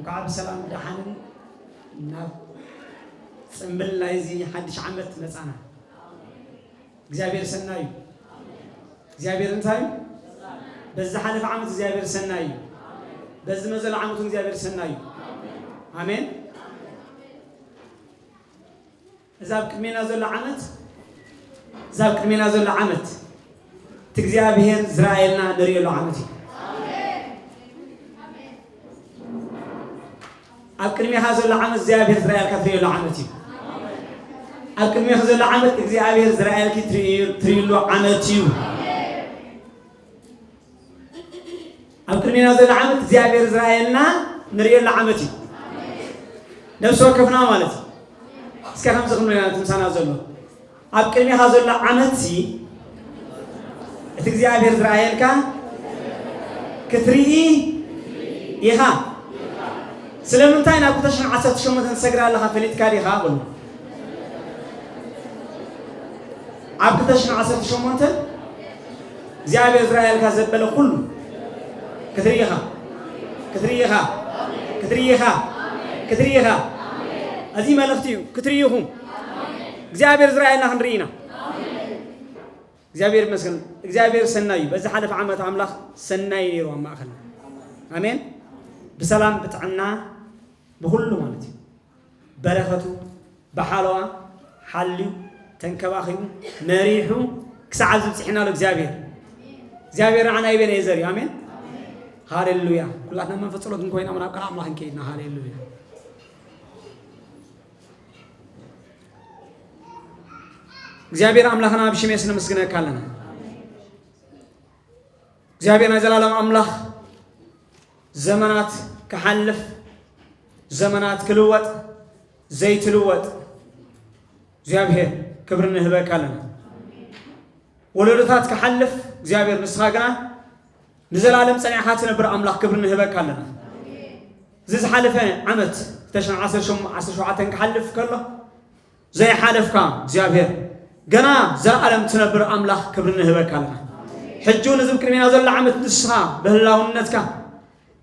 وقعد بسلام دحان ناب صنبل لايزي حدش عمت نصانا እግዚአብሔር ሰናዩ እግዚአብሔር እንታዩ በዛ ሐለፍ ዓመት እግዚአብሔር ሰናዩ በዚህ መዘል ዓመቱ እግዚአብሔር ሰናዩ አሜን እዛብ ቅድሜና ዘሎ ዓመት እግዚአብሔር ዝራኤልና ንሪየሉ ዓመት እዩ ኣብ ቅድሜኻ ዘሎ ዓመት እግዚአብሔር ዝራኤልካ ትሪየሉ ዓመት እዩ ኣብ ቅድሜኻ ዘሎ ዓመት እግዚአብሔር ዝራኤልካ ትሪየሉ ዓመት እዩ ኣብ ቅድሜና ዘሎ ዓመት እግዚአብሔር ዝራኤልና ንሪየሉ ዓመት እዩ ነፍሲ ወከፍና ማለት እዩ እስከ ከምዚ ክንብለና ትምሳና ዘሎ ኣብ ቅድሜኻ ዘሎ ዓመት እቲ እግዚአብሔር ዝራኤልካ ክትርኢ ኢኻ ስለምንታይ ናብ 2018 ሰግራ ኣለኻ ፈሊጥካ ዲኻ ብሎ ኣብ 2018 እግዚአብሔር ዝራኤልካ ዘበለ ኩሉ ክትርኢኻ እዚ መልእኽቲ እዩ ክትርኢኹም እግዚአብሔር ዝራኤልና ክንርኢና እግዚአብሔር ይመስገን እግዚአብሔር ሰናይ በዚ ሓለፈ ዓመት ኣምላኽ ሰናይ ነይሩ ኣብ ማእኸልና ኣሜን بسلام بتعنا بكل مالتي بركته بحالوا حليو تنكباخيو مريحو كسعز بصحنا له እግዚአብሔር عنا يبين يزري امين هاليلويا كلنا من فصلت نكوينا من ابقى الله كيدنا هاليلويا እግዚአብሔር አምላክና ብሽሜስ ነመስግነ ካለና እግዚአብሔር ዘላለም አምላክ زمانات كحلف زمانات كلوات زيت لوات እግዚአብሔር ክብርን ህበካለና ወለዶታት كحلف እግዚአብሔር ንስኻግና ንዘላለም ጸኒዕኻ ትነብር አምላክ ክብርን ህበካለና ዝዝ ሓለፈ ዓመት 2017 كحلف ከሎ ዘይ ሓለፍካ እግዚአብሔር ገና ዘላለም ትነብር አምላክ ክብርን ህበካለና ሕጁን ዝብ ቅድሜና ዘሎ ዓመት ንስኻ በህላውነትካ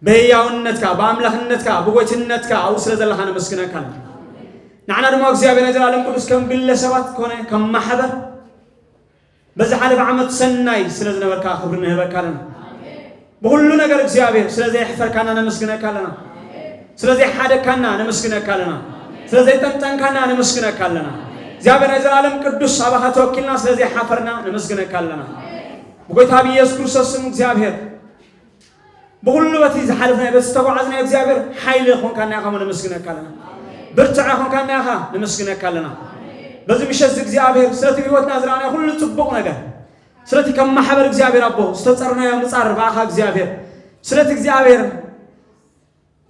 በህያውነትካ በአምላክነትካ በጎይትነትካ አው ስለዘለኻ ነመስግነካ ንዓና ድማ እግዚአብሔር ዘላለም ቅዱስ ከም ግለሰባት ኮነ ከም ማሕበር በዛ ሓለፈ ዓመት ሰናይ ስለዝነበርካ ክብርን ህበካለና በሁሉ ነገር እግዚአብሔር ስለዚህ ይሕፈርካና ነመስግነካለና ስለዚህ ሓደካና ነመስግነካለና ስለዚህ ጠንጠንካና ነመስግነካለና እግዚአብሔር ዘላለም ቅዱስ አባኻ ተወኪልና ስለዚህ ሓፈርና ነመስግነካለና በጎይታ ኢየሱስ ክርስቶስ ስም እግዚአብሔር بقول له بتيز حلفنا بس توعدنا እግዚአብሔር ኃይል ሆንካና ያኸ ነመስግነካ ለና ብርትዕ ሆንካና ያኸ ነመስግነካ ለና በዚህ ምሽት እግዚአብሔር ስለቲ ህይወትና ዝራና ሁሉ ጽቡቅ ነገር ስለቲ ከማህበር እግዚአብሔር አቦ ስተጸርና ያምጻር ባኻ እግዚአብሔር ስለቲ እግዚአብሔር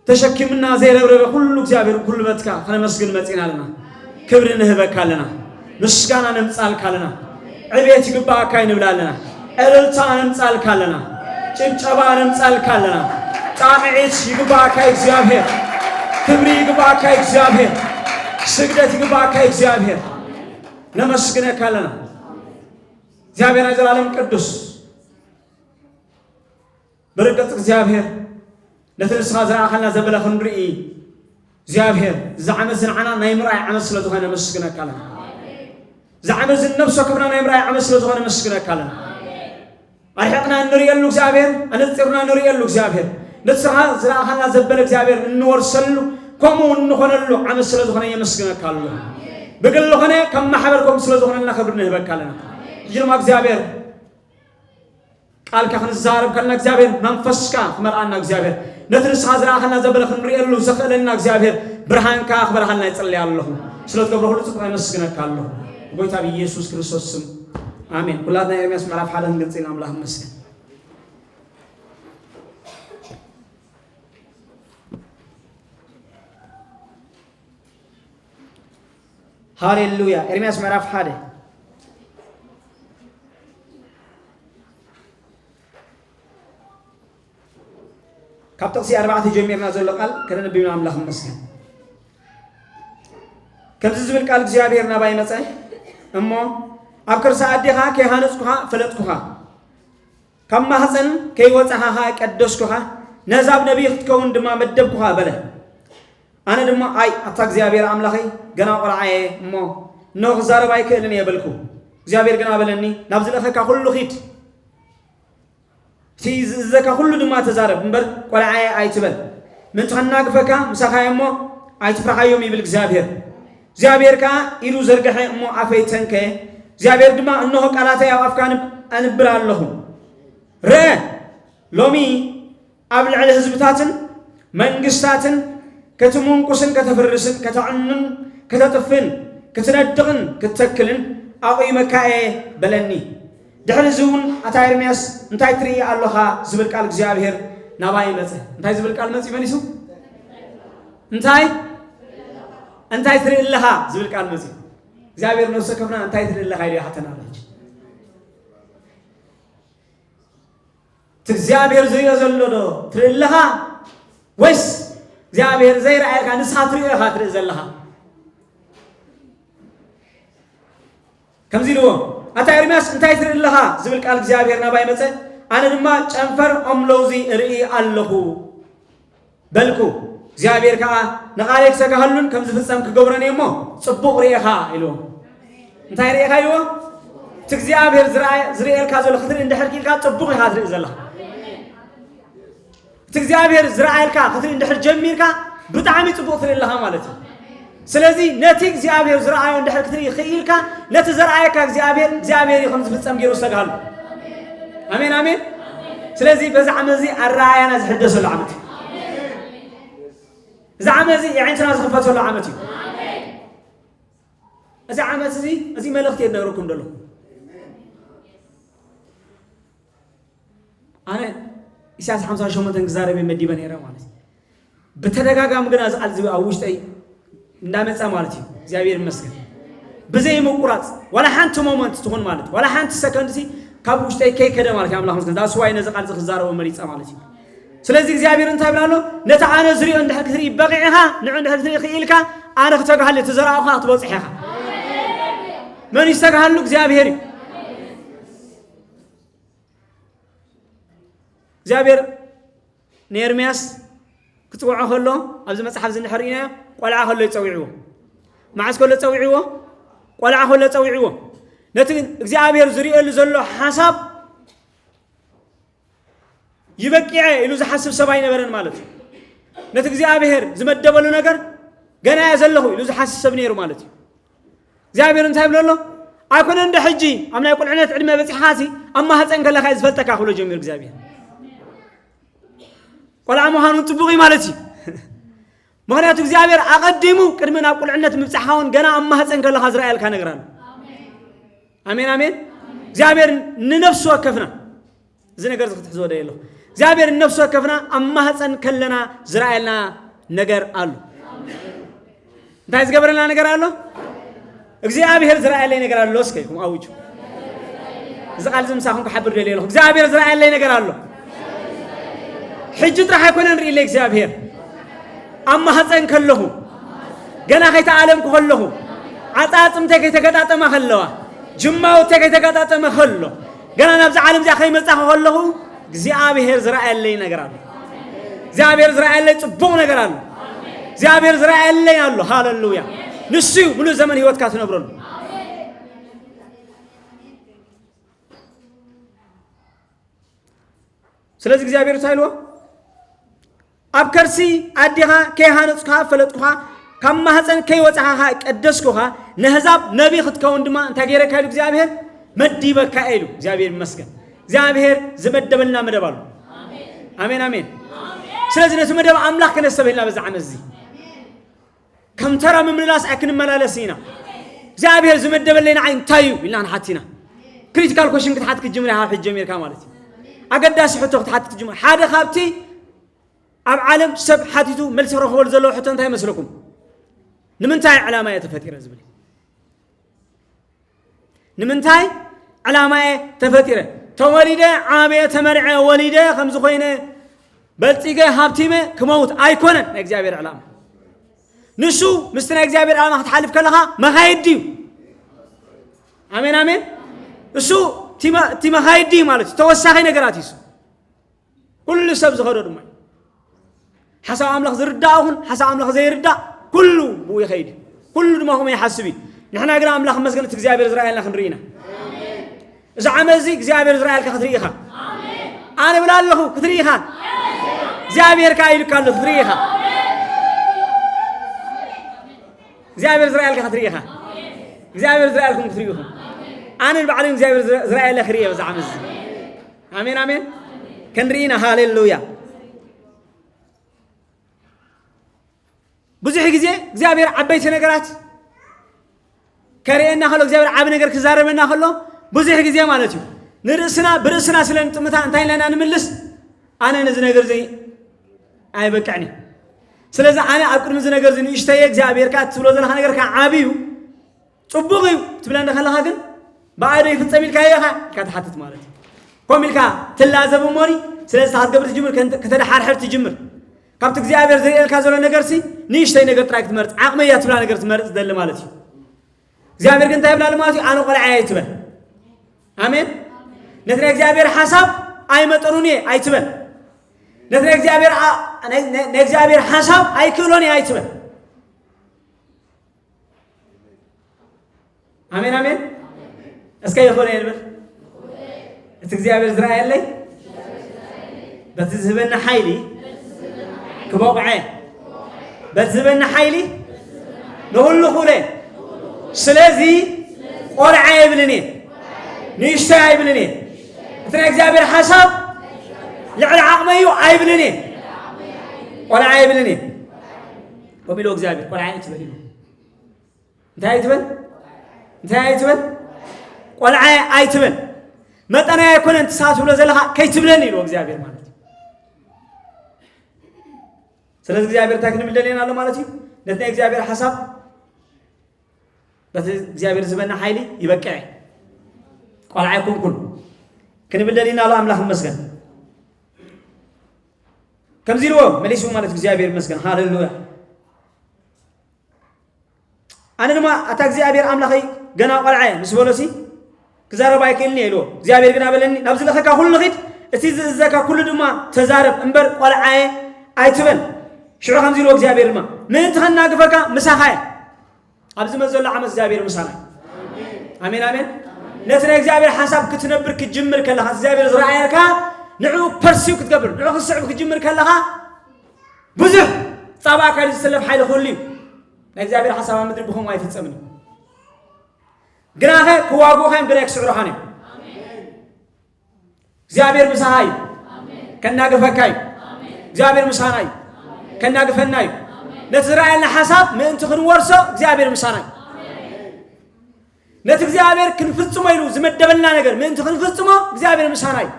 ተሸክምና ዘይረብረበ ሁሉ እግዚአብሔር ሁሉ በትካ ከነመስግን መጽናልና ክብርን ህበካለና ምስጋና ነምጻልካለና ዕቤት ይግባካ ይንብላለና እልልታ ነምጻልካለና ጭብጨባንም ጻልካለና ጣዕዒት ይግባካ እግዚአብሔር ክብሪ ይግባካ እግዚአብሔር ስግደት ይግባካ እግዚአብሔር ነመስግነካለና እግዚአብሔር ዘላለም ቅዱስ በረከት እግዚአብሔር ለተንስኻ ዘራኸልና ዘበለ ክንርኢ እግዚአብሔር ዘዓመት ዝንዓና ናይ ምርኣይ ዓመት ስለዝኾነ ነመስግነካለና ዘዓመት ዝነብሶ ከፍና ናይ ምርኣይ ዓመት ስለዝኾነ ነመስግነካለና አርሐቅና ንሪየሉ እግዚአብሔር አንጽርና ንሪየሉ እግዚአብሔር ንስኻ ዝራኸና ዘበለ እግዚአብሔር እንወርሰሉ ኮሙ እንኾነሉ ዓመት ስለዝኾነ የመስግነካሉ በግል ሆነ ከማህበርኩም ስለዝኾነና ክብርን ህበካለና ይልማ እግዚአብሔር ቃልካ ክንዛረብ ከለና እግዚአብሔር መንፈስካ መርአና እግዚአብሔር ነትንስኻ ዝራኸና ዘበለ ክንሪየሉ ዘኽእለና እግዚአብሔር ብርሃንካ ክበርሃልና ይጽልያለሁ ስለትገብሮ ሁሉ ጽድቅ የመስግነካሉ በጌታ በኢየሱስ ክርስቶስ ስም آمين. كلنا إرمياس مرافق حدا نقصينا الله مسكين. هاليلويا. إرمياس مرافق حدا. كابتن سي 4 جميع نازل قال كنا نبينا الله مسكين. كم تزبل قال እግዚአብሔር ናባይ መጻይ እሞ أبكر سعدها كهانسكها فلتكها كم حسن كي وصحها قدسكها نزاب نبي تكون دما مدبكها بله أنا دم أي أتاك زيابير أملاخي جنا قرعة مو نوخ زارب أي كلني يبلكو زيابير جنا بلني نبذل أخك كله خيط في زك كله دم ما تزارب مبر قرعة أي تبل من تهناك فكا مسخاي مو أي تفرح يوم يبلك زيابير كا يرو زرقة مو عفيتن كه زيابير دم إنه كلاته أو أفكان أنا برالهم رأ لومي قبل على حزبتاتن منقستاتن كتمون قسن كتفرسن كتعنن كتطفن كتندغن كتتكلن أقوي مكاي بلني دحر زون أتا إرمياس انتاي تري اللها زبل قال እግዚአብሔር ናባይ መጽ እንታይ ዝብል ቃል መጽ ይመልሱ እንታይ ትሪ ለሃ ዝብል ቃል መጽ እግዚአብሔር ነው ሰከፍና እንታይ ትሪ ለሃ ይያ ሐተናለች እግዚአብሔር ዘይያ ዘሎዶ ትሪ ለሃ ወይስ እግዚአብሔር ዘይራ አይልካ ንሳት ትሪ ለሃ ትሪ ዘለሃ ከምዚ ልዎ أتا إرمياس أنتي ترى لها زبل قال እግዚአብሔር ናባይ መጽ أنا دما ጨንፈር أملوزي رئي الله بلكو እግዚአብሔር كا نقالك سكهلون كم زفصم كغبرني مو صبوق ريها إلو أنتي ريها إلو እግዚአብሔር زريال كازول خطر عند حركي كا صبوق هذا زلا እግዚአብሔር زريال كا خطر عند حر جمير كا بتعامي صبوق ترى لها مالتي سلازي نتيج زيابير زرعي عند حركتي خيلك لا تزرعيك زيابير يخمس في السماء جيرو سجال آمين آمين سلازي بزعمزي الرعاية ناس حدث ولا عمتي زعمزي يعني ناس خفت ولا عمتي زعمزي زي ما لختي نوركم دلو أنا إساس حمزة شو متن جزارة بمدي بنيرة مالتي بتدقق قام جناز ألزم أوش تي ندامت أمالتي زيابير مسكن بزي مقرات ولا حنت مومنت تكون مالت ولا حنت سكندسي كابوش تي كي كده مالك عمله مسكن ده سواي نزق على خزارة ومريض أمالتي سلزي زيابير انت بلانو نتعانى زري عند حكثري بقعها نعند حكثري خيلك أنا اختقها اللي تزرعها تبصحها من يستقها لك زيابير زيابير نيرمياس كتوعه خلو أبز مسحب زين حرينا ولا خلو يتسويعوه معس كله يتسويعوه ولا خلو يتسويعوه نتن እግዚአብሔር زريء اللي زلوا حسب يبكي إلو زحسب سبعين برن مالته نتن እግዚአብሔር زمدبلو ነገር ገና ያዘለሁ إلو زحسب سبنيرو مالته እግዚአብሔር እንታይ ብለሎ أكون عند حجي أمنا يقول عنات علمي بصحاتي أما هتسن كلا خايز فلتك أخلو جميل እግዚአብሔር ولا عمهانون تبغي مالتي مهنياتو እግዚአብሔር أقدمو قدمنا أقول عنات مبصحاون ገና أما هتسن كلا خاز رأيل كان نغران آمين آمين እግዚአብሔር نفسه وكفنا زي نجار تحزو ده يلو እግዚአብሔር نفسه وكفنا أما هتسن كلنا زرائلنا نجار قالو دايز قبرنا نجار قالو እግዚአብሔር زرائلنا نجار قالو سكيكم أوجو إذا قال زم ساخن كحبر ده يلو እግዚአብሔር زرائلنا نجار قالو حجت راح يكون نري لك زابير أما هتسن كله جنا خيت عالم كله عطاتم تكي تقطعت ما خلوا جماو تكي تقطعت ما خلوا جنا نبز عالم زي خيمة تاخ خلوا زابير زرع اللي نجران زابير زرع اللي تبون نجران زابير زرع اللي الله هاللويا نسيو منو زمن هيوت كاتنا برون سلسلة زابير تايلوا أبكرسي أديها كهانتها فلتها كم هزن كي وتعها قدسكها نهزاب نبي خد كون دما أنت غيرك هيلو زابير مدي بكايلو زابير مسكن زابير زمدبلنا مدبالو آمين آمين سلسلة زمدب أملاك نسبهنا بزعم الزي كم ترى من الناس أكن ملالسينا زابير زمدبلنا عين تايو إلا نحاتينا كريتيكال كويشن كتحاتك الجملة ها في الجميل كامالتي أقداس حتى كتحاتك الجملة هذا خابتي أب عالم سب حاتيتو ملس رخول زلوا حتى انتهي مسلكم نمنتاي علامة تفتير زبلي نمنتاي علامة تفتير توليده عامية تمرعة وليده خمس خوينة بلتيجة هابتيمة كموت أيقونة نجزابير علامة نشو مستنا نجزابير علامة تحلف كلها ما غايديو آمين آمين نشو تيما غايدي مالتي توسخي نجراتيس كل سب زخرور ما حسب أملاخ زرداهن حسب أملاخ زيردا كله بو يخيد كله ما هم يحسبي نحن أقرأ أملاخ مسكنة إزرائيل إسرائيل نخنرينا إذا عمل زي إزرائيل إسرائيل كخطريها أنا بلا له كثريها إزرائيل كايل كله كثريها إزرائيل إسرائيل كخطريها إزرائيل إسرائيل كم كثريهم أنا بعلم إزرائيل خريه بس عمز آمين آمين كنرينا هاليلويا بزح جزء إزرائيل عبيت نجارات كرينا خلوا إزرائيل عب نجار كزار منا خلوا بزح جزء مالتيو نرسنا برسنا سلنت متى انتين لنا نملس أنا نزل نجار زي أي بكعني سلزا أنا أذكر نزل نجار زي نشتاق إزرائيل كات سلوزنا خلنا نجار كعابيو صبغيو تبلنا خلا هاجن بعد يفتح ملكا ياها كات حطت مالتي كم ملكا تلازم موري سلسة هاد قبل تجمر كتر حر تجمر كابتك زيابير زي الكازولا نجارسي نيشتاي نجار تراك تمرت عقمية تبلا نجار تمرت دل مالتي زيابير كنت يبلا مالتي أنا قل عايتبه آمين نترك زيابير حسب أي مطروني عايتبه نترك زيابير حسب أي كلوني عايتبه آمين آمين اسكي يخون يلبر استغزيابير إسرائيل لي بتذهبنا حيلي كبوقعين بتذهبنا حيلي نقول له خولي سلازي ولا عيب لني نيشتا عيب لني ترى إزرائيل حسب لعل عقميو عيب لني ولا عيب لني وبيلو إزرائيل ولا عيب تبلينه انتهى يتبل انتهى يتبل ولا عيب تبل متى أنا يكون أنت ساعة ولا زلها كي تبلني لو إزرائيل مالتي سلازي إزرائيل تاكن ملدلين على مالتي نتنى إزرائيل حسب بس إزرائيل زبنا حيلي يبكي ولا عيكم كل كن ملدلين على أملاك مسكن كم زيرو مليسوا مالت إزرائيل مسكن هاللويا أنا لما أتاك إزرائيل أملاكي جنا ولا عين مسبولسي كزارب بايكلني له إزرائيل جنا بلني نبز لك كهول نخيد استيز الزكاة كل دما تزارب أمبر ولا عين أيتبن شو رقم زيرو إزرائيل ما من تخنا قفكا مساحة أبز مزول عمل إزرائيل مساحة آمين آمين نترى إزرائيل حسب كتنبر كجمر كلها إزرائيل إسرائيل كا نعو برسيو كتقبل نعو خصعب كجمر كلها بزح طبعا كان يسلف حيل خولي إزرائيل حسب ما مدري بهم ما يفتسمني جناها كواجو خيم جناك سعرهاني إزرائيل مساحة كنا قفكاي إزرائيل مساحة كنا قفناي نتزرع لنا حساب من تخن ورثة إزرائيل مساحة نتزرع كنفصل ما يلوز مدبلنا نقدر من تخن فصل ما إزرائيل مساحة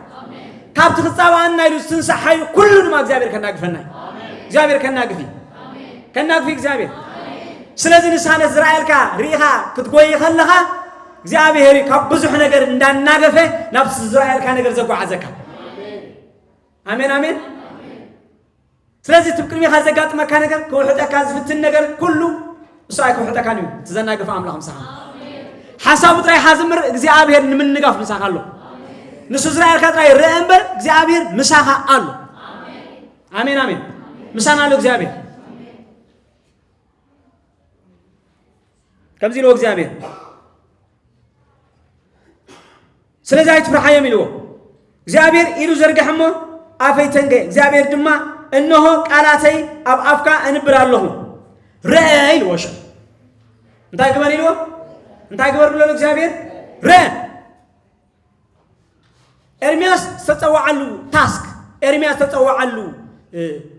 كاب تخصاب عنا يلوز تنصحي كل ما إزرائيل كنا قفناي إزرائيل كنا قفي كنا قفي إزرائيل سلزي نسان إسرائيل كا ريها كتقوي خلها إزرائيل كاب بزح نقدر ندان نقفه نفس إسرائيل كان نقدر زقوا عزكا آمين آمين سلازي تبكر مي خازقات ما كان نقدر كل حدا كاز في النقدر كله إسرائيل كل حدا كانوا تزنا قف عمله خمسة حساب تراي حازمر إزرائيل من نقف مساق الله نسو إسرائيل كتراي رأمبر إزرائيل مساق الله آمين آمين مسانا له إزرائيل كم زيلو إزرائيل سلازي تفرح يميلو إزرائيل إيرو زرق حمو أفيتنجي إزرائيل دما إنه قالاتي أب أفكا أنبر الله رأي وش أنت أكبر إلو أنت أكبر بلو إزرائيل رأي إرمياس تتوى عنه تاسك إرمياس تتوى عنه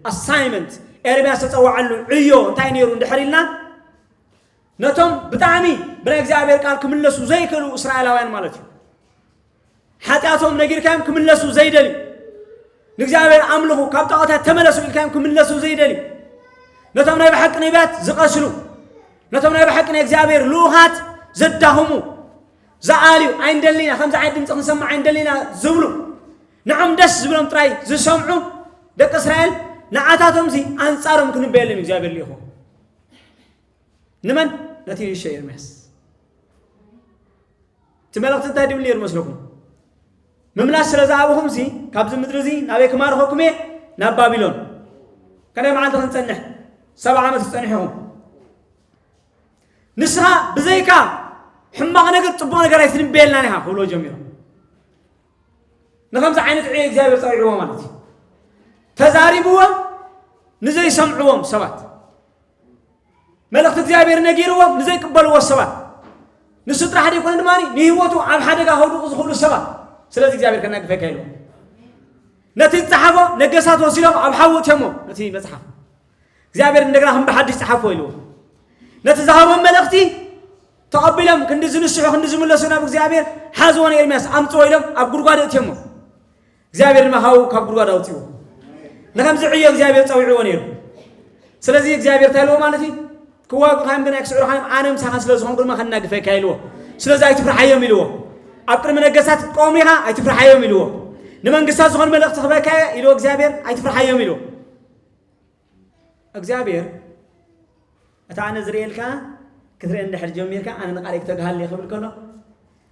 assignment إرمياس تتوى عنه عيو أنت ينيرون دحريلنا نتم بتعمي بلا إزرائيل قال كملسوا زي كلو إسرائيلاوين مالتي حتىاتهم نجير كام كملسوا زي دلي إزرائيل عملوا كابتاعتها تملسوا كام كملسوا زي دلي نتم نبي حق نبات زقاسلو نتم نبي حق إزرائيل لوهات زدهمو زعاليو عين دلينا خمسة عين نسمع عين دلينا زبلو نعم دس زبلهم تراي زسمعوا دك إسرائيل نعاتهم زي أنصارهم كن بيلهم إزرائيل ليهم نمن نتيجة الشيء المس تملك تتهدي من لير مسلكم مملاس رزاعهم زي كابز مدرزي نبي كمار حكمه نبابيلون كان معنا تنصنح 7 عامات تصنحهم نسها بزيكا حماق نقر طبو نقر يسلم بيلنا نها قولوا جميعا نخمس عينة عيه إجابة صريعوه مالتي تزاربوه نزي يسمعوهم سبات ملك إجابة نجيروه نزي يقبلوه السبات نسطر حد يكون دماني نيوتو عم حدا قاعد يقول السبات سلسلة إجابة كنا كفاية كيلو نتي صحافة نجسات وسيلهم عم حاول تمو نتي بصحافة إجابة نقرأ هم بحد صحافة يلو نتي ذهبهم ملكتي تقبلهم كندزن السحق كندزن الله سنا بإجابة حازوان يرميس عم تويلهم أبغر قادة تمو إجابة ما هاو كبر قادة أوتيو نكمل زعيا إجابة تويعون يرو سلسلة إجابة تلو مالتي كوا خايم بنا يكسر خايم أنا مسحنا سلسلة هم كل ما خلنا كفاية كيلو سلسلة أي تفرح يوم يلو أكثر من الجسات قوميها أي تفرح يوم يلو نمان جسات زخون ملك تخبأ كيا يلو إجابة أي تفرح يوم يلو إجابة أتعنا زريل كا كثر عند حرج يوم يركا أنا نقارك تجهل لي خبر كنا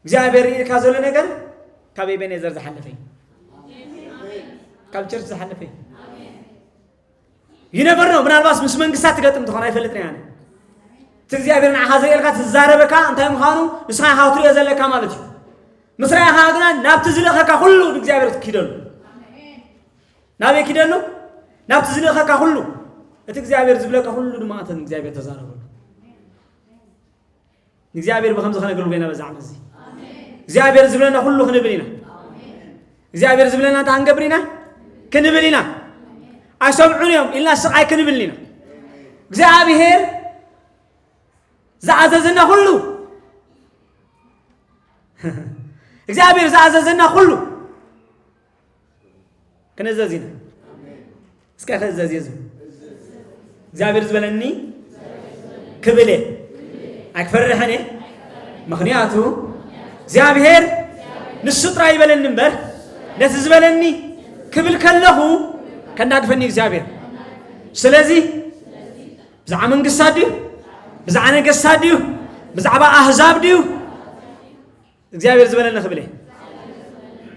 إجابة ريل كا زول نقدر كابي بنزر زحلنا فيه كابتشر زحلنا فيه ينبرنا بنا الباس مسمن جسات قتم تخاني فلتني يعني تجزيابير مع هذا يلقى تزارب كا أنت يوم خانو مسرع هاوتري أزل كا مالتي مسرع هاجنا نبتزل خا كهلو تجزيابير كيدلو نبي كيدلو نبتزل خا كهلو تجزيابير زبلة كهلو ما تجزيابير تزارب تجزيابير بخمسة خنا قلوب بينا بزعم زي تجزيابير زبلنا كهلو خنا بلينا تجزيابير زبلنا تانجبرينا كنا بلينا أسمعون يوم إلا سقى كنا بلينا تجزيابير زعززنا كله إجابير زعززنا كله كنا زازينا سكاخ زازيزو إجابير زبلني كبله أكفر رحني مخنياتو إجابير نشطر يبلن نمبر نتزبلني كبل كله كنا أكفني إجابير سلازي زعمن قصادي بزعنا قصاديو بزعبا أحزاب ديو إجابير زبلنا خبله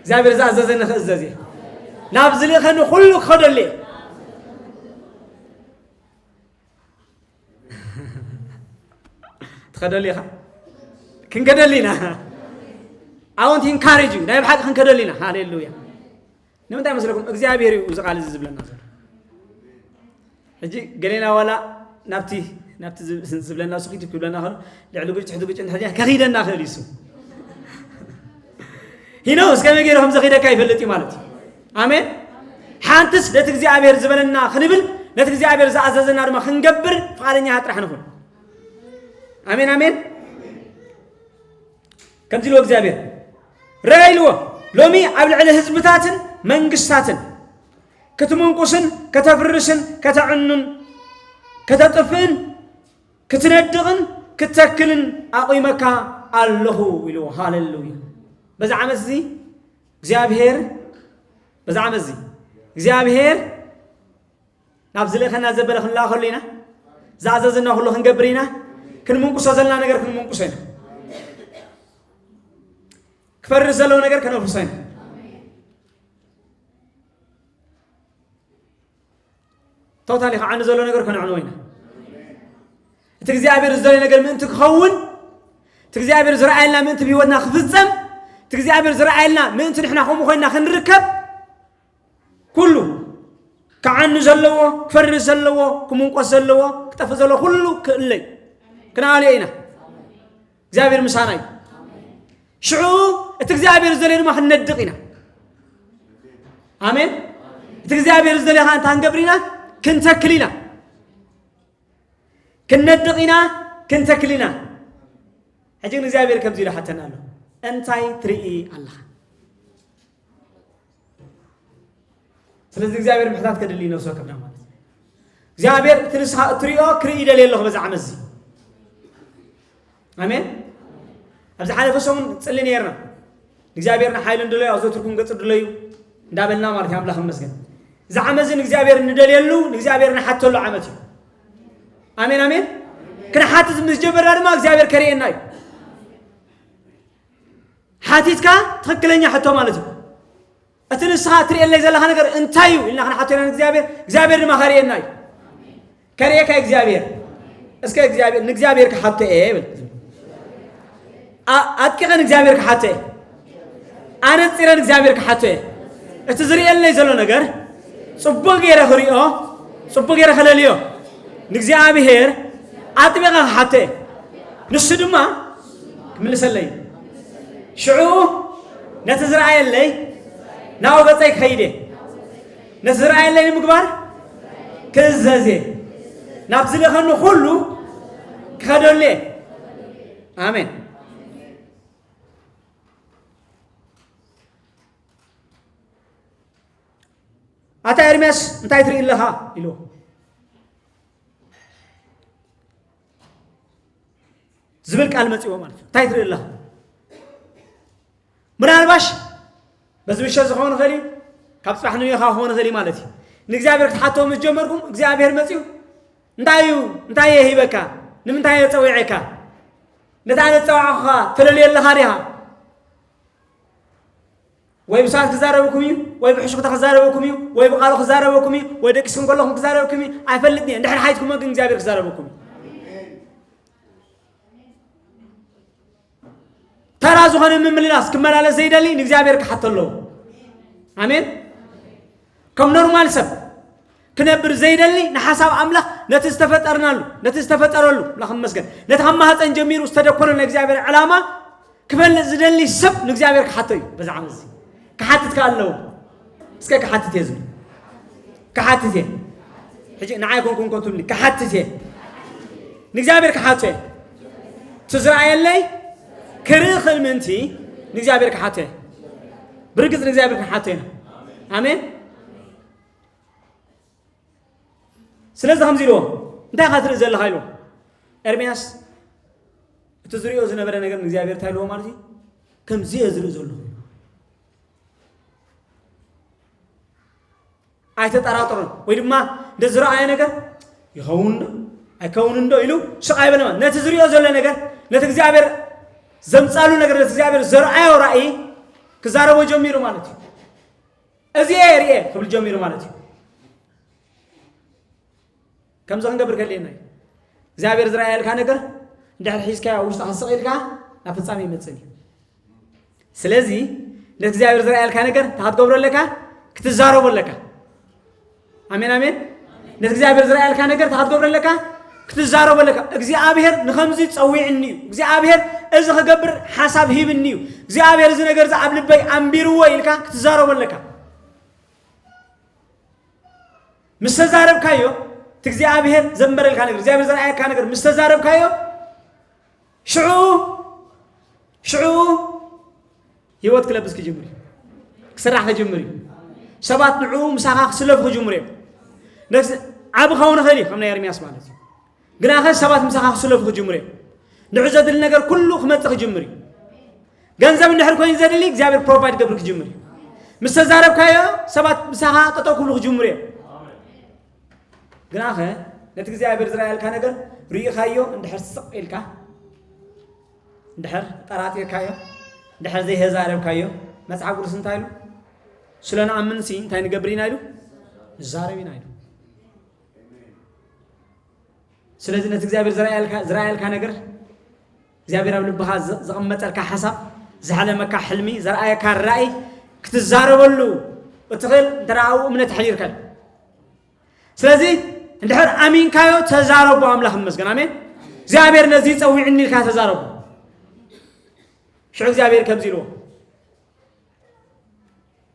إجابير زازنا خزازي نابزلي خنو كله خدر لي تخدر لي كن كدر لينا أونت encouraging نايب حق خن كدر لينا هاليلويا نمتى مسلكم إجابير وزقال زبلنا هجي قلنا ولا نبتي زبلنا سقيت كلنا هلا لعلو قلت حدو قلت حاجة كخيدا ناخذ يسوع هنا وسكان يجيرهم زخيدا كيف اللي مالتي آمين حانتس لا تجزي عبير زبلنا خنبل لا تجزي عبير زعززنا رما خنجبر فقالني هات رح نقول آمين آمين كم تلو إجابير رأيلو لومي قبل على هزبتاتن منقصاتن كتمنقصن كتفرشن كتعنن كتطفن كتندغن كتاكلن أقيمك الله ولو هاللويا بزعم الزي እግዚአብሔር بزعم الزي እግዚአብሔር نابزلي خنا زبل خلا خلينا زعززنا كله خنجبرينا كن منقص زلنا نجر كن منقصين كفر زلوا نجر كنا فرسين توتالي عن زلوا نجر كنا عنوينا تجزيابير زلنا نجر من تخون تجزيابير زرعنا من تبيودنا خفزم تجزيابير زرعنا من نحنا خم خوينا خنركب كله كعن زلوا كفر زلوا كمنقص زلوا كتف زلوا كله كلي كنا علينا زابير مساناي شعو تجزيابير زلنا ما خندقينا آمين تجزيابير زلنا خان تانجبرينا كنتكلينا كندقينا كنتكلينا هجين زابير كم زيلا حتى نالو أنتي تري الله سلسلة زابير محتاج كدلينا وسوا كبنا مالك زابير تنسها تريو كري دليل الله بزع مزي آمين أبز حالة فسون تسألني يرنا زابيرنا حايلن دليل أو زوتركم قصر دليل دابلنا مارك هم لهم مسجد زع مزين زابير ندليلو زابيرنا حتى له عمتي آمين آمين كنا حاتز مسجبر ما زابير كريه ناي حاتيتك تخكلني حتى مالتي أتنسها تري اللي زلها نقر انتايو إن إحنا حطينا إجزابير ما خرينا كريه كإجزابير اسك إجزابير نإجزابير كحطة إيه أتكلم إجزابير كحطة أنا تصير إجزابير كحطة أتزري اللي زلوا نقر صبوا غيره خريئة صبوا غيره خلاليو نإجزابير أتبقى حطة نصدمه من السلي شعو نتزرع اللي ناو بتاعي خيدة نتزرع اللي مقبر كزازي نبذل خنو كله كهدولي آمين أتا إرمياس نتاي تري إلها إلو زبلك المسيح ومالك نتاي تري إلها من الباش بس بيش زخون غلي كابس بحنو يخا هون غلي مالتي نجزابير تحطو متجمركم جزابير مسيو نتاي هي بكا نمنتاي تصويعك نتاي تصوعها تللي لهاريها وي بسات كزاربكم وي بحشك تخزاربكم وي بقالو خزاربكم وي دكسكم كلكم كزاربكم عفلتني ندحر حياتكم ما جزابير كزاربكم ترازو خن من الناس كمل على زيد لي نجزابير كحط له آمين كم نورمال سب كنبر زيد لي نحساب عمله نتستفترنا له نتستفتر له لا خمس قد نتهم هذا جميل واستدقون نجزابير علامة كمل زيد لي سب نجزابير كحطي بزعم زي كحطت كالله اسكا كحطت يزم كحطت حجي نعايكم كنتم لي كحطت نجزابير كحطي تزرع لي كريخ المنتي نجزابير كحطي بركز نجزابير كحطينا آمين سلازة خمزيلو انتا خاطر زل خايلو إرمياس تزريو زنبرا نجر نجزابير تايلو مالتي كم زي أزريو زلو آية تراطرون ويدما دزرا آية نجر يخون دو إلو شقاي بنما نتزريو زل نجر نتجزابير زمسالو نجر نتجزابير زرعي ورأي كزارو جميرو مالتي أزياء قبل جميرو مالتي كم زغن قبر كلينا زابير زرعيل كان نجر ده الحيس كا وش تحصل كا نفسامي متسني سلازي ده زابير زرعيل كان نجر تحت قبر لك كتزارو بقول لك آمين آمين ده زابير زرعيل كان نجر تحت قبر لك كتزارو بقول لك أبيهر نخمزي تسوي عني أبيهر إذا خبر حساب هي منيو أبيهر إذا نجر زعبل بي أمبيرو ويلك كتزارو بقول لك مستزارب كايو تجزي أبيهر زمبر الكانجر زابير زرعيل كانجر مستزارب كايو شعو يوت كلبس كجمري كسرح كجمري سبات نعو مساخ سلف كجمري نفس عاب خون خلي خمنا يرمياس مالتي قلنا خل سبات مساخ سلف كجمري نعزد النجر كله خمت كجمري جنزب النحر كوين زاد ليك زابير بروفايد قبل كجمري مستزارب كايو سبات مساخ تطو كله كجمري قلنا خل نتجزي زابير زرعيل كانجر ريق خايو ندحر سقيل كا ندحر طراتي كايو ندحر زي هزارب كايو مسعى قرصن تايلو سلنا أمن سين تاين قبرين ايلو زاربين ايلو سلازي نتجزي زرعيل كانجر زابير ابن بها زغمت لك حسب زحلم مكا حلمي زرعي كان رأي كتزاربلو وتخيل تراو من تحلير كان سلازي ندحر امين كايو تزاربو املاح مسكن امين زابير نزي تصوي عني لك تزاربو شعو زابير كبزيلو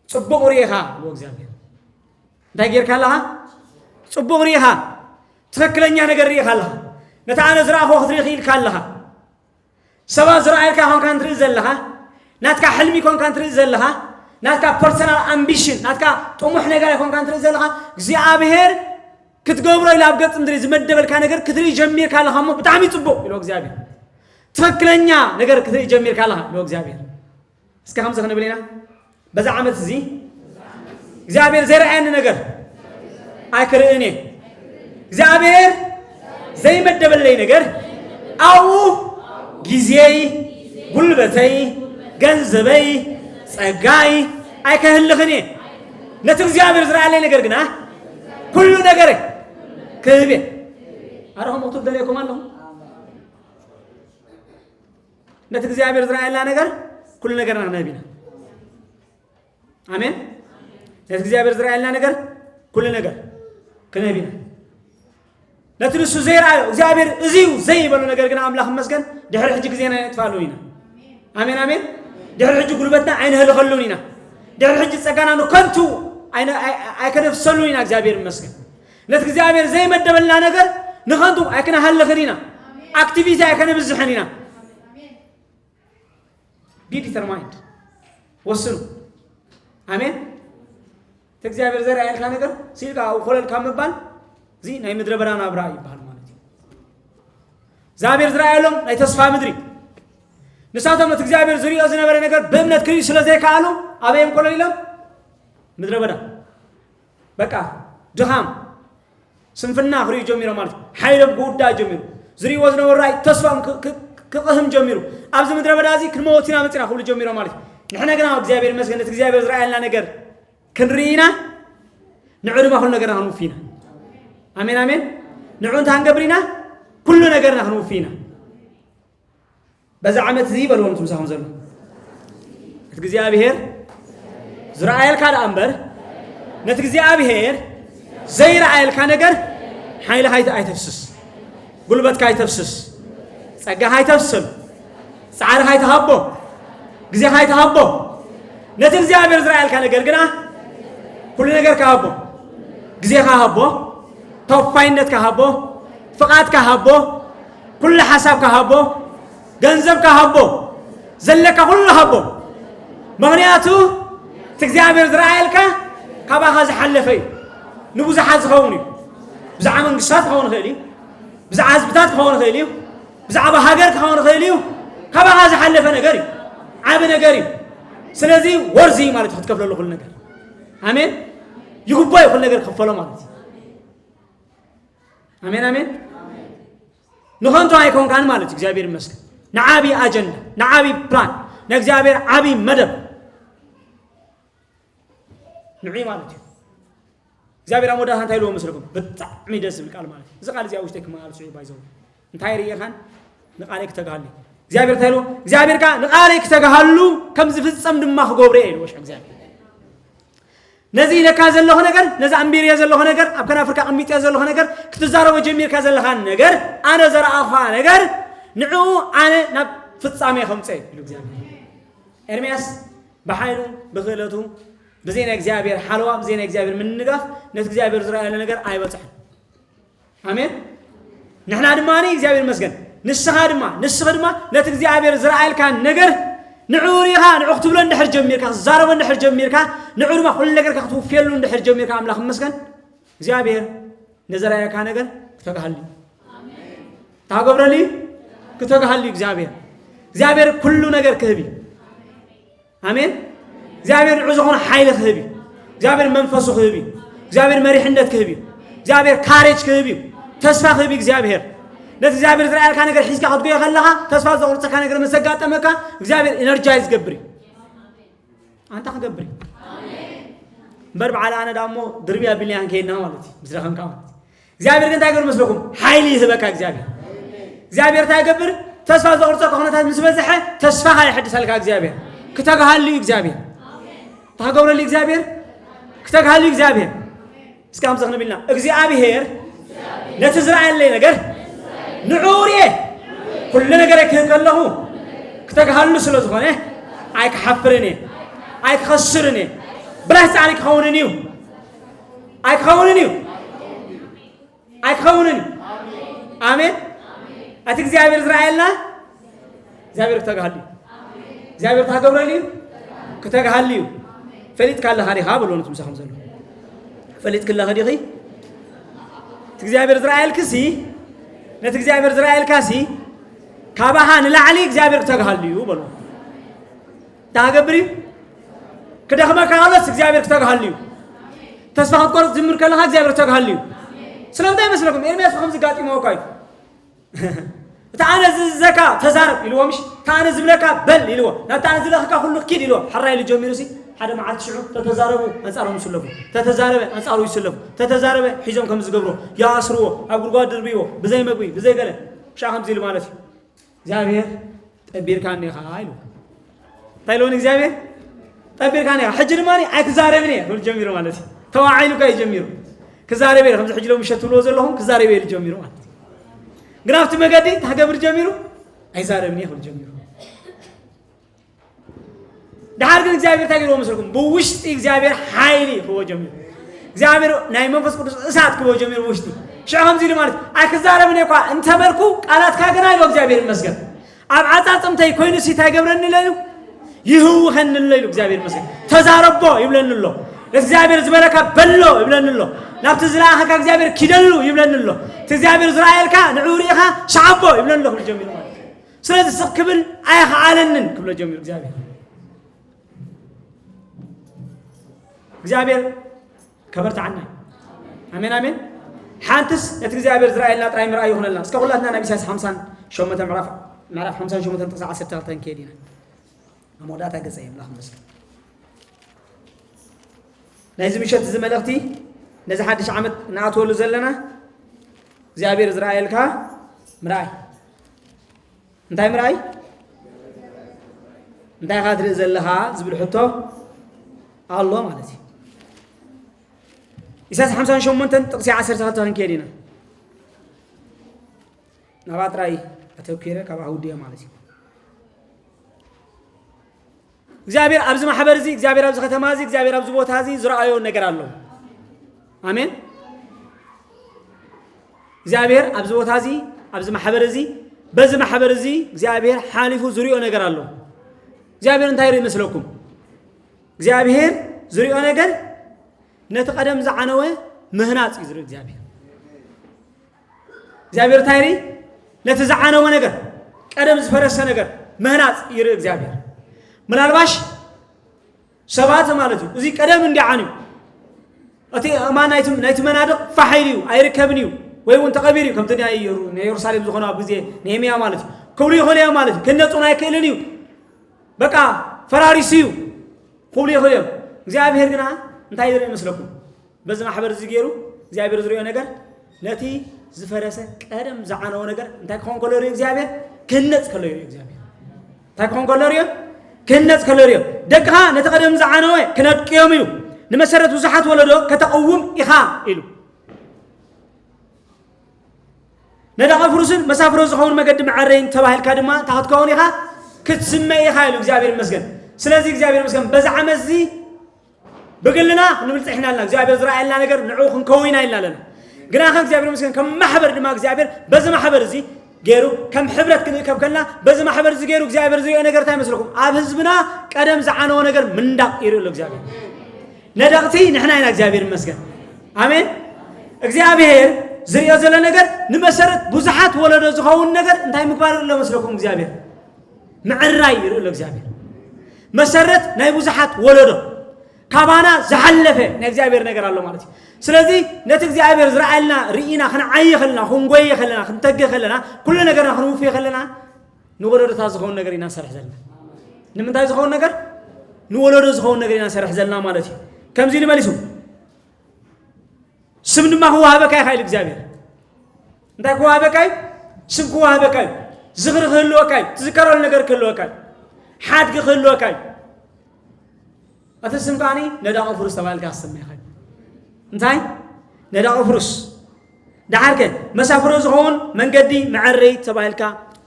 صبغ ريها لو زابير داير كلها صبغ ريها تفكلنيا ነገር ريها نتانا زراخو خريخيل كلها سبا زراعيل كهون كان تري زلها ناتكا حلمي كون كان تري زلها ناتكا بيرسونال امبيشن ناتكا طموح ነገር كون كان تري زلها እግዚአብሔር ክትገብሮ ይላብገጥ ምድሪ ዝመደበልካ ነገር ክትሪ ጀሚር ካለሃሞ በጣም ይጽቦ ይለው እግዚአብሔር ትክክለኛ ነገር ክትሪ ጀሚር ካለሃ ይለው እግዚአብሔር እስከ 50 ከነበለና በዛ ዓመት እዚ እግዚአብሔር ዘርአን ነገር አይክርእኔ እግዚአብሔር ዘይመደበልኝ ነገር አው ጊዜይ ጉልበተይ ገንዘበይ ጸጋይ أي كهلخني نترجع برزرع عليه نجرجنا كل نجرة كذبة أراهم مكتوب دليلكم الله نترجع برزرع عليه نجر كل نجرنا نبينا آمين نترجع برزرع عليه نجر كل نجر كنبينا نترسو زير على زابر زيو زي بلو نجر جنا أملاخ مسكن دحر حجك زينا يتفعلونينا آمين آمين دحر حجك قلبتنا عينها لخلونينا دحر حجك سكان أنو كنتو أي كنا فصلونينا زابر مسكن نتك زابر زي ما دبلنا نجر نخندو أي كنا هل خلينا أكتيفيتي أي كنا بزحنينا be determined وصلوا آمين تكزابر زر عيال كان نجر سيلك أو خلل كم بال زي ناي مدري برانا براي بحال مالتي زابر زر عيالهم ناي تصفى مدري نساتهم تكزابر زري أزنا برا نجر بمنت كريس لزي كانوا أبيهم كل ليلهم مدري برا بكا جهام سنفنا خري جميرو مالتي حيرب قودا جميرو زري وزنا وراي تصفى كقهم جميرو أبز مدري برا زي كلموتنا متنا خول جميرو مالتي نحن قلنا تكزابر مسكن تكزابر زر عيالنا نجر كنرينا نعود ما خلنا نجرنا فينا آمين آمين نعود هنجبرينا كل نجرنا هنو فينا بس عمت ذي بلون تمسحون زلمة نتجزي أبيهر زرعيل كان أمبر نتجزي أبيهر زي رعيل كان نجر حيل هاي تفسس قلبت كاي تفسس سجى هاي تفسل سعر هاي تهبو جزي هاي تهبو نتجزي أبيهر زرعيل كان نجر جنا كل نجر كهبو جزي كهبو توفينت كهبو فقات كهبو كل حساب كهبو جنزب كهبو زلك كل هبو مغنياتو تكزابير زرايلك كبا خاز حلفي نبوز حاز خوني بزع من قصات خون خيلي بزع عزبتات خون خيلي بزع بهاجر خون خيلي كبا خاز حلف نجري عاب نجري سلازي ورزي مالك تكفل له كل نجر آمين يقبل كل نجر كفله مالك آمين آمين نخنتو هيكون كان مالك إخزابير مسك نعابي أجندة نعابي بلان نإخزابير عابي مدب نعي مالك إخزابير أمودا هنتايلو مسلكم بتعمي دس بالكلام مالك إذا قال زي أوشتك ما قال سوي بايزون نتاير يخان نقالك تجاهلي إخزابير تايلو إخزابير كا نقالك تجاهلو كم زفت صمد ما خجوبرين وش إخزابير نزيل كذا الله نجر نزع أمبير يزل الله نجر أبكنا أفريقيا أميت يزل الله نجر كتزارو وجمير كذا الله نجر أنا زرع أخوان نجر نعو أنا نب فتصامي خمسة إرمياس بحاله بخيلته بزين إخزابير حلوة بزين إخزابير من نجف نتإخزابير زرع الله نجر أي بتصح آمين نحن أدماني إخزابير مسجن نسخدما نتإخزابير زرع كان نجر نعوريها نعختب لنا نحر جميرك زارب نحر جميرك نعور ما كل نجر كختو فيلو نحر جميرك أملاخ مسكن زابير نزرايا كان نجر كتجهلي تاقبرلي كتجهلي زابير كل نجر كهبي آمين زابير عزقون حيل كهبي زابير منفسه كهبي زابير مريح ندت كهبي زابير كارج كهبي تسفى كهبي زابير نتزابير زرع كان نجر حيسك قد بيا خلها تصفى زغرت كان نجر مسجات أمك زابير إنرجايز قبري أنت قبري برب على أنا دامو دربي أبي لي أنكي نامالتي بزرخان كام زابير كنت أقول مسلكم حيلي سبكك زابير تاقبر تصفى زغرت كهنا تاج مسبزحة تصفى هاي حد سالك زابير كتاقهالي زابير تاقبر لي زابير كتاقهالي زابير اسكام زخنا بالله أبي هير نتزرع اللي نجر نعوريه كل نجارك كله كتجهلوا سلطانه عيك حفرني عيك خسرني بلاش عليك خوننيو عيك خونني آمين أتيك زابير إسرائيلنا زابير كتجهلي زابير تاجورلي كتجهلي فليت كله هاري خابلون تمسح خمسة فليت كله هاري غي تزابير إسرائيل كسي نتجزابير إسرائيل كاسي كابهان لعلي إخزابير تجهليو بلو تاقبري كده ما كانوا إخزابير تجهليو تسمع قرط زمر كلها إخزابير تجهليو سلام دايم مسلكم إرمياس خمس قاتي موقعي تعال الزكاة تزارب إلو مش تعال زبلك بل إلو لا تعال زبلك كله كيد إلو حرّي لجوميروسي حدا مع تشعو تتزاربوا أنصارهم يسلفوا تتزارب أنصارهم يسلفوا تتزارب حيزهم كم زجبروا يا أسروا أقول قاد دربيو بزي مقوي بزي قله شاهم زي المالتي زابير تبير كان يخايلو تايلون زابير تبير كان حجر ماني أكزاربني كل جميرو مالتي تواعيلو كاي جميرو كزاربير خمس حجلو مشتولو زلهم كزاربير جميرو مالتي قرافت مقدي تحقبر جميرو أي زاربني كل جميرو دحار كن إخزابير تاجروا مسلكم بوشت إخزابير حايلي هو جميل إخزابير نايم فسق ساعات كهو جميل بوشتي شو هم زي المارد أكزارة من يقع أنت بركو قالت كأجنا يلو إخزابير المسجد أب عطاتم تاي كوينو سي تاجبرن الليلو يهو خن الليلو إخزابير المسجد تزاربو يبلن الله إخزابير زبركا بلو يبلن الله نبت زلاها كإخزابير كيدلو يبلن الله تإخزابير زرايل كا نعوريها شعبو يبلن الله الجميل سلسلة سقبل أيه عالنن قبل الجميل إخزابير إخزابير كبرت عنا آمين آمين حانتس إخزابير إسرائيل تراي مرأي هنا الله سكولاتنا نبي ساس حمسان شو متى معرف حمسان شو متى تسعة ستة تان كيدينا أمودات أجزاء الله خمس لازم يشت زملختي لازم حدش عمد نعطول زلنا إخزابير إسرائيل كا مرأي انتهي مرأي انتهي خاطر زلها زبل حطه الله مالتي إساس حمسان شو منتن تقصي 10 ساعات هنكيرينا نبات رأي أتوكيره كباهودية مالتي إخزابير أبز محبرزي إخزابير أبز ختمازي إخزابير أبز بوتازي زرعيون نقرالله آمين إخزابير أبز بوتازي أبز محبرزي بز محبرزي إخزابير حالفو زريو نقرالله إخزابير انتهي مثلكم إخزابير زريو نقر نتقدم زعنوه مهنات يزرق إخزابير إخزابير تايري نتزعنوه نقر قدم زفرس نقر مهنات يرق إخزابير من الباش سبات مالتو وزي قدم اندي عنيو أتي ما نايت منادق فحيليو أيركبنيو ويون تقبيريو كم تنيا يرسالي بزخنا بزي نيميا مالتو كولي خليا مالتو كنتونا يكيلنيو بقى فراريسيو كولي خليا إخزابير قنا انتهي يدري مسلكم بس ما حبر زيجيرو إخزابير زريو نجار نتي زفرسة كرم زعنو نجار انتهي كون كلوري إخزابير كنت كلوري إخزابير انتهي كون كلوري كنت كلوري دقها نتقدم زعنوه كنت كيوميو نمسرت وزحات ولدو كتقوم إخا إلو ندق فروسن مسافروز خون مقدم عرين تباهل كادما تحت كون إخا كتسمى إخا إلو إخزابير المسجد سلازي إخزابير المسجد بزعم الزي بقولنا نملت إحنا لنا إخزابير إسرائيل لنا نقدر نعوق نكوينا إلا لنا قلنا خان إخزابير مسكين كم محبر دماغ إخزابير بز محبر زي جيرو كم حبرت كنا كم كنا بز محبر زي جيرو إخزابير زي أنا قرتها مسلكم أبزبنا قدم زعنو نقدر من دق يرو إخزابير ندقتي نحنا هنا إخزابير مسكين آمين إخزابير زي أزل نقدر نمسرت بزحات ولا رزقون نقدر انتهي مكبر إلا مسلكم إخزابير مع الرأي يرو إخزابير مسرت ناي بزحات ولا كابانا زحلفه نexabier ነገር አለው ማለት ስለዚህ ነexabier ዝራአልና ሪኢና خن عي خلنا خن ጎይ خلنا خن ተገ خلنا كل ነገር خن وفي خلنا ንወለዶ ታዝኸውን ነገር ኢና ሰርሕ ዘለና ንምንታይ ዝኸውን ነገር ንወለዶ ዝኸውን ነገር ኢና ሰርሕ ዘለና ማለት እዩ ከምዚ ልመልሱ ስም ድማ هو هبكاي ኃይል እግዚአብሔር እንታይ هو هبكاي ስም هو هبكاي ዝግር ክህልወካይ ትዝከረሉ ነገር ክህልወካይ ሓድግ ክህልወካይ أتسمع كاني نداء فروس تبالك أسمع خير، إنتاي نداء فروس، دعارك مسافروز هون من قدي معري تبالك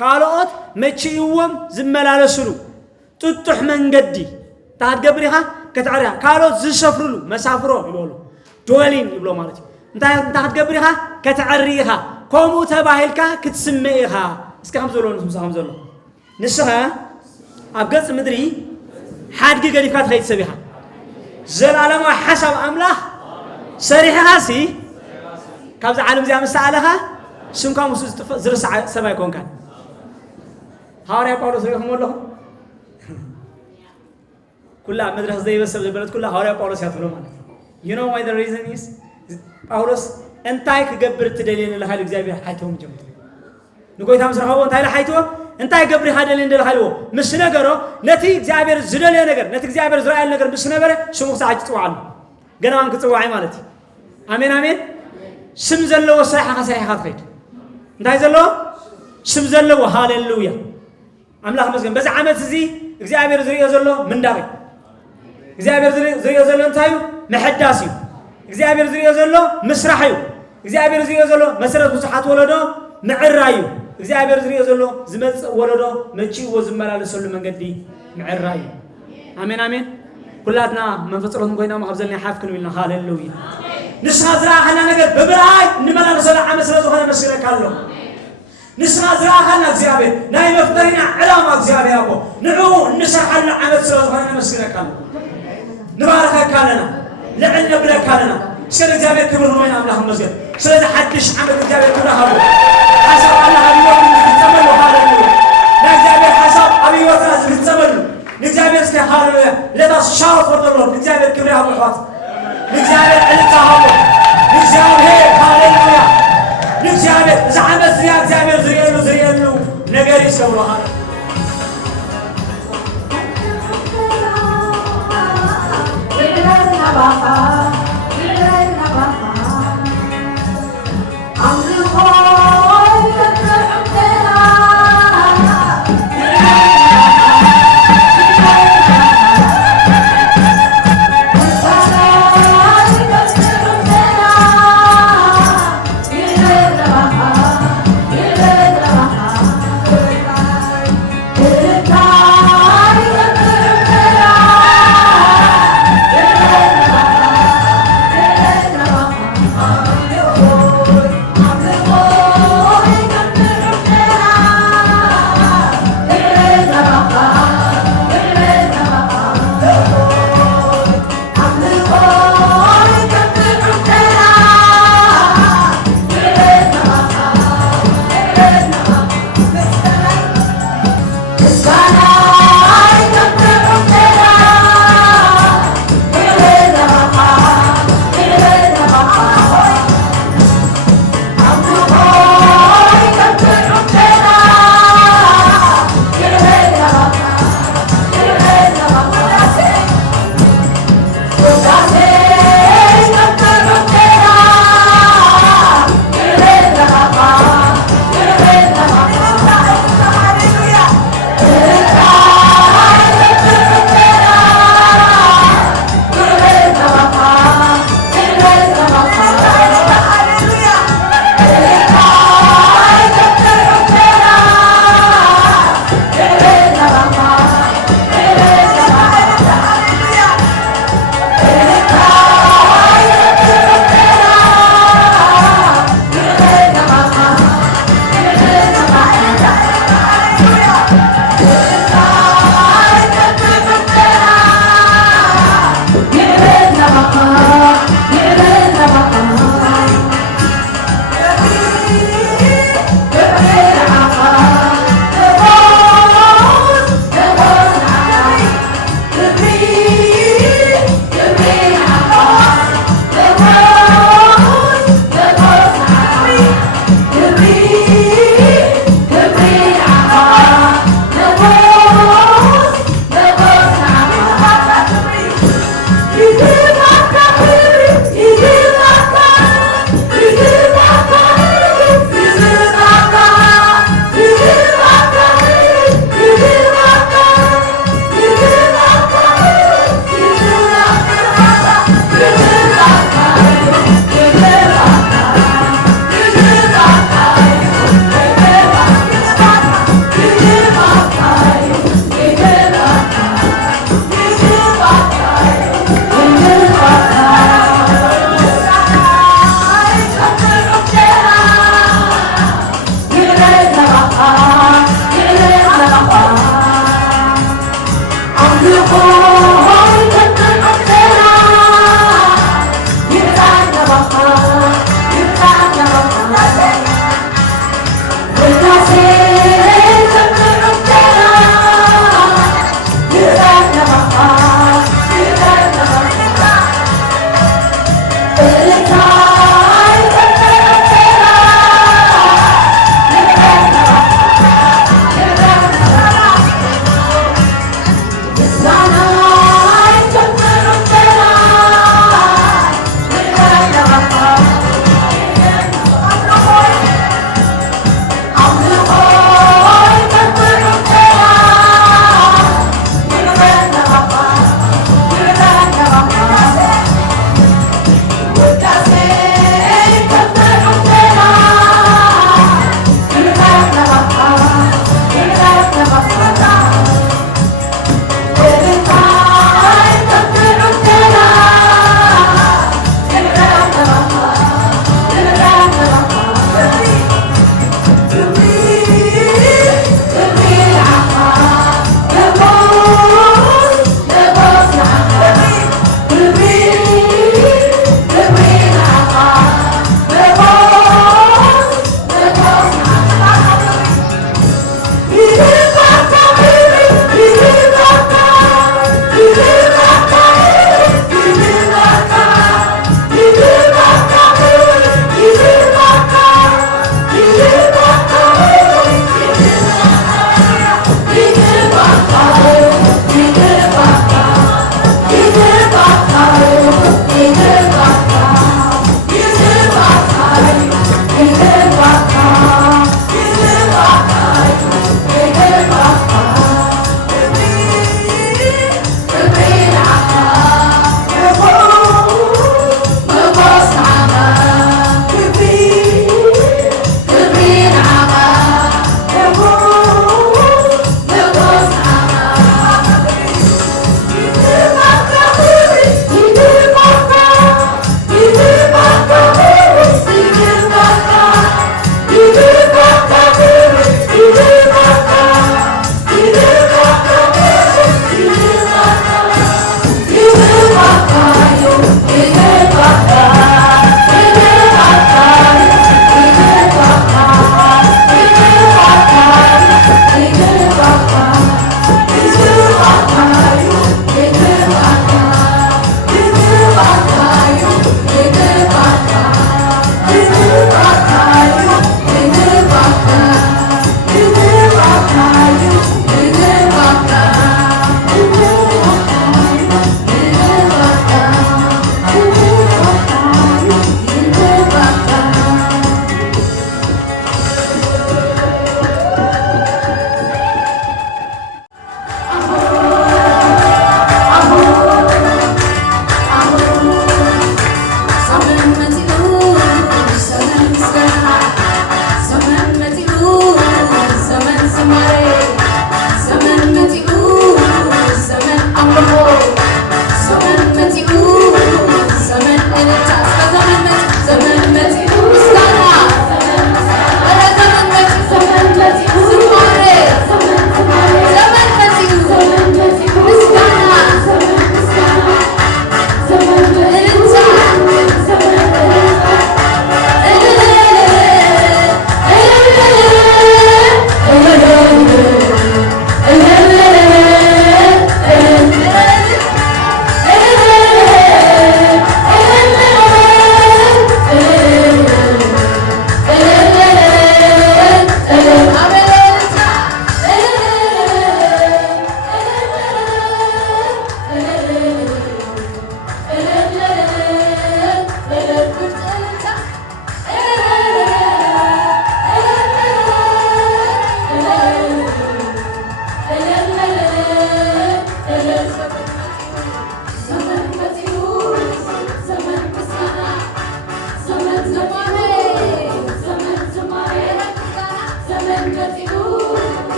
قالوت متشيوم زملا على سلو تطح من قدي تعد قبرها كتعرها قالوت زسفرلو مسافرو يقولوا جوالين يقولوا مالتي إنتاي تعد قبرها كتعريها كومو تبالك كتسمعها إسكا خمسولون خمسولون نسها أبغى مدري حد قال يفات خير سبيها زل على ما حسب أملاح سريحها سي كابز عالم زي مسألها سم كم زر سبع يكون كان هاري باولوس يفهم ولا كلها مدرسة زي بس البلد كلها هاري باولوس يفهمون you know why the reason is باولوس أنتاي كجبر تدلين اللي هالك زي بيها حيتهم جمت نقول تام سرقوا أنتاي لحيتهم እንታይ ገብሪ ሃደል እንደል ሃልዎ ምስ ነገሮ ነቲ እግዚአብሔር ዝደልዮ ነገር ነቲ እግዚአብሔር ዝራእየል ነገር ምስ ነገረ ሽሙ ክሳዕ ይጽዋዓሉ ገናን ክጽዋዓይ ማለት አሜን አሜን ስም ዘለዎ ሳይሓ ትኸይድ እንታይ ዘለዎ ስም ዘለዎ ሃሌሉያ አምላኽ መስገን በዛ ዓመት እዚ እግዚአብሔር ዝሪዮ ዘሎ ምንዳቕ እግዚአብሔር ዝሪዮ ዘሎ እንታይ መሐዳስ እዩ እግዚአብሔር ዝሪዮ ዘሎ ምስራሕ እዩ እግዚአብሔር ዝሪዮ ዘሎ መሰረት ብዙሓት ወለዶ ምዕራይ እዩ እግዚአብሔር ዝሪዮ ዘሎ ዝመጽእ ወለዶ መጪዎ ዝመላለሰሉ መንገዲ ምዕራይ እዩ አሜን አሜን ኩላትና መንፈጽሮት ኮይና ማብዘልና ሓፍ ክንብልና ሃሌሉያ ንስኻ ዝራእኸና ነገር በብራይ እንመላለሰሉ ዓመት ስለ ዝኾነ መስክረካ ኣሎ ንስኻ ዝራእኸና እግዚአብሔር ናይ መፍጠሪና ዕላማ እግዚአብሔር አቦ ንዕኡ እንሰርሓሉ ዓመት ስለ ዝኾነ መስክረካ ኣሎ ንባረኸካ ኣለና ልዕል ነብለካ ኣለና ስለ እግዚአብሔር ክብር ሆይና አምላኽ መስገን ስለዚህ ሓድሽ ዓመት እግዚአብሔር ክብርሃቦ ሓሳብ አላህ አብዮት ዝፍጸመሉ ሃሌሉያ ናይ እግዚአብሔር ሓሳብ አብዮትና ዝፍጸመሉ ንእግዚአብሔር እስከ ሃሌሉያ ለታስ ሻወት ወርደሎ ንእግዚአብሔር ክብር ይሃቦ ኣሕዋት ንእግዚአብሔር ዕልልታ ሃቦ ንእግዚአብሔር ሃሌሉያ ንእግዚአብሔር እዚ ዓመት እዚኣ እግዚአብሔር ዝርየሉ ነገር ይሰብሮሃል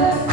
Yes,